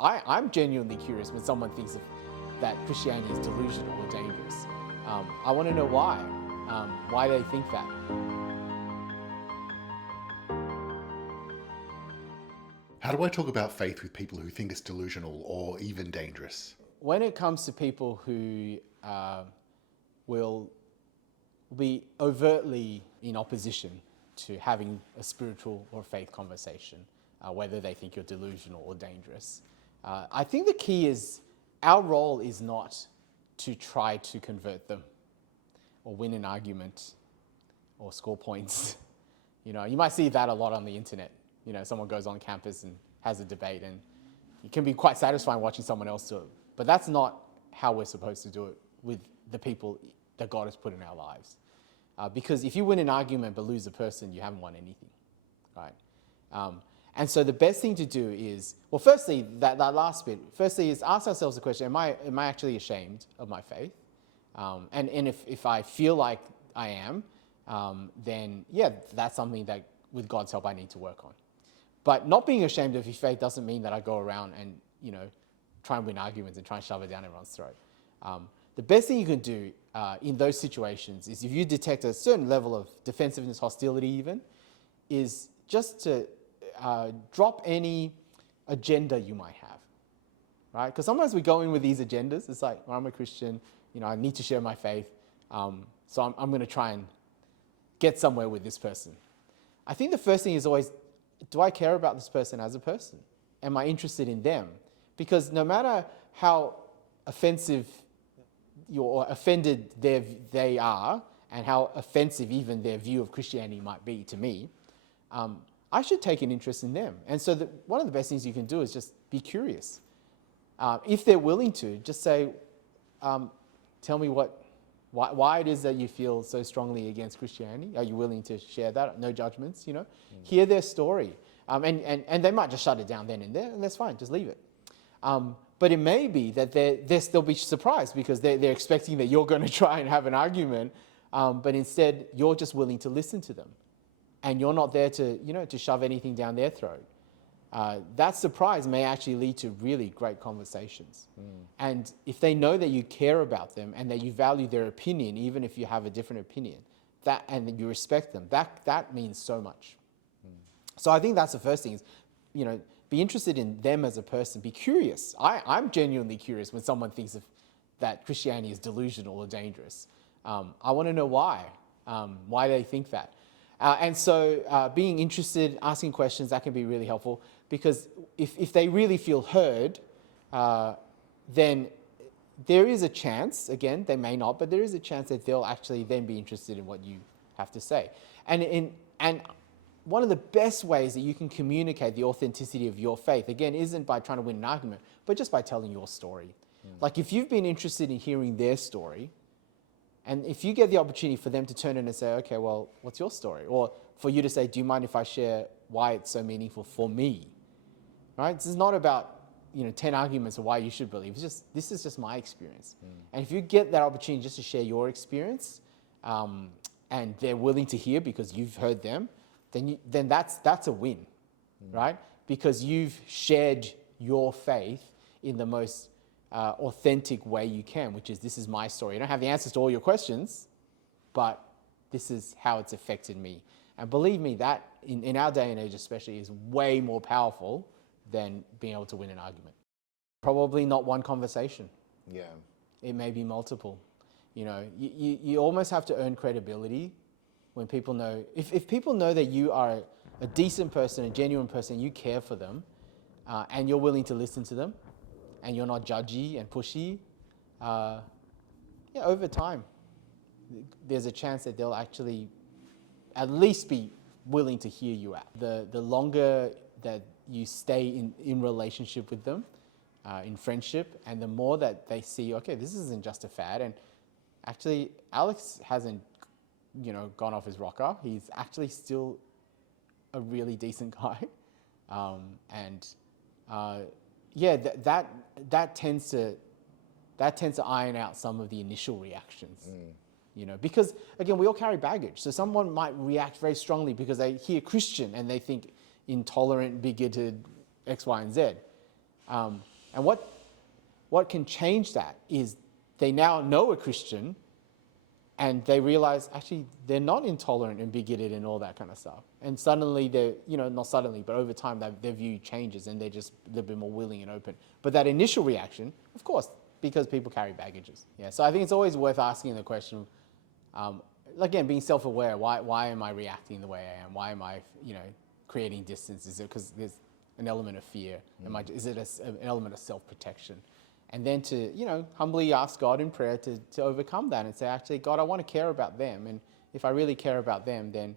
I'm genuinely curious when someone thinks that Christianity is delusional or dangerous. I want to know why. Why do they think that? How do I talk about faith with people who think it's delusional or even dangerous? When it comes to people who will be overtly in opposition to having a spiritual or faith conversation, whether they think you're delusional or dangerous, I think the key is our role is not to try to convert them or win an argument or score points. You know, you might see that a lot on the internet. You know, someone goes on campus and has a debate, and it can be quite satisfying watching someone else do it. But that's not how we're supposed to do it with the people that God has put in our lives. Because if you win an argument but lose a person, you haven't won anything, right? And so the best thing to do is, well, firstly, that last bit, firstly is ask ourselves the question, am I actually ashamed of my faith? And if I feel like I am, then yeah, that's something that with God's help I need to work on. But not being ashamed of your faith doesn't mean that I go around and, you know, try and win arguments and try and shove it down everyone's throat. The best thing you can do in those situations is, if you detect a certain level of defensiveness, hostility even, is just to drop any agenda you might have, right? Because sometimes we go in with these agendas. It's like, well, I'm a Christian, you know, I need to share my faith, so I'm going to try and get somewhere with this person. I think the first thing is always, do I care about this person as a person? Am I interested in them? Because no matter how offensive or offended they are, and how offensive even their view of Christianity might be to me, I should take an interest in them. And so one of the best things you can do is just be curious. If they're willing to, just say, tell me why it is that you feel so strongly against Christianity. Are you willing to share that? No judgments, you know. Hear their story. And they might just shut it down then and there, and that's fine, just leave it. But it may be that they'll be surprised because they're expecting that you're going to try and have an argument, but instead you're just willing to listen to them. And you're not there to, you know, to shove anything down their throat. That surprise may actually lead to really great conversations. And if they know that you care about them and that you value their opinion, even if you have a different opinion, and that you respect them, that means so much. So I think that's the first thing is, you know, be interested in them as a person. Be curious. I'm genuinely curious when someone thinks that Christianity is delusional or dangerous. I want to know why. Why do they think that? And so being interested, asking questions, that can be really helpful, because if they really feel heard, then there is a chance, again, they may not, but there is a chance that they'll actually then be interested in what you have to say. And one of the best ways that you can communicate the authenticity of your faith, again, isn't by trying to win an argument, but just by telling your story. Like if you've been interested in hearing their story, and if you get the opportunity for them to turn in and say, okay, well, what's your story? Or for you to say, do you mind if I share why it's so meaningful for me? Right? This is not about, you know, 10 arguments of why you should believe. This is just my experience. And if you get that opportunity just to share your experience, and they're willing to hear because you've heard them, then that's a win, right? Because you've shared your faith in the most authentic way you can, which is, this is my story. I don't have the answers to all your questions, but this is how it's affected me. And believe me, that in our day and age especially is way more powerful than being able to win an argument. Probably not one conversation. Yeah. It may be multiple. You know, you almost have to earn credibility when people know, if people know that you are a decent person, a genuine person, you care for them, and you're willing to listen to them, and you're not judgy and pushy, over time, there's a chance that they'll actually at least be willing to hear you out. The longer that you stay in relationship with them, in friendship, and the more that they see, okay, this isn't just a fad, and actually Alex hasn't, you know, gone off his rocker. He's actually still a really decent guy, that tends to iron out some of the initial reactions. You know, because again, we all carry baggage. So someone might react very strongly because they hear Christian and they think intolerant, bigoted, X, Y, and Z. And what can change that is they now know a Christian and they realize actually they're not intolerant and bigoted and all that kind of stuff. And suddenly they're, not suddenly, but over time their view changes and they're just a little bit more willing and open. But that initial reaction, of course, because people carry baggages. Yeah, so I think it's always worth asking the question, again, being self-aware, why am I reacting the way I am? Why am I, creating distance? Is it because there's an element of fear? Is it an element of self-protection? And then to, humbly ask God in prayer to overcome that and say, actually, God, I want to care about them. And if I really care about them, then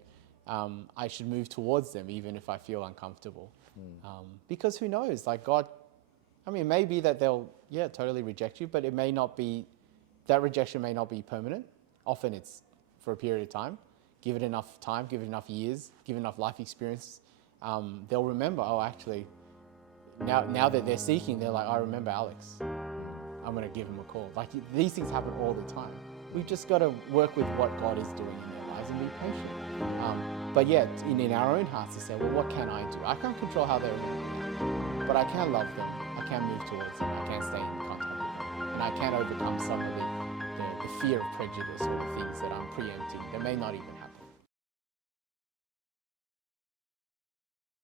I should move towards them, even if I feel uncomfortable. Because who knows, like God, it may be that they'll, totally reject you, but it may not be, that rejection may not be permanent. Often it's for a period of time. Give it enough time, give it enough years, give it enough life experience. They'll remember, actually, now that they're seeking, they're like, I remember Alex. I'm going to give him a call. Like, these things happen all the time. We've just got to work with what God is doing in their lives and be patient. But yet, in our own hearts to say, well, what can I do? I can't control how they're reacting, but I can love them. I can move towards them. I can stay in contact with them. And I can overcome some of the fear of prejudice or the things that I'm preempting that may not even happen.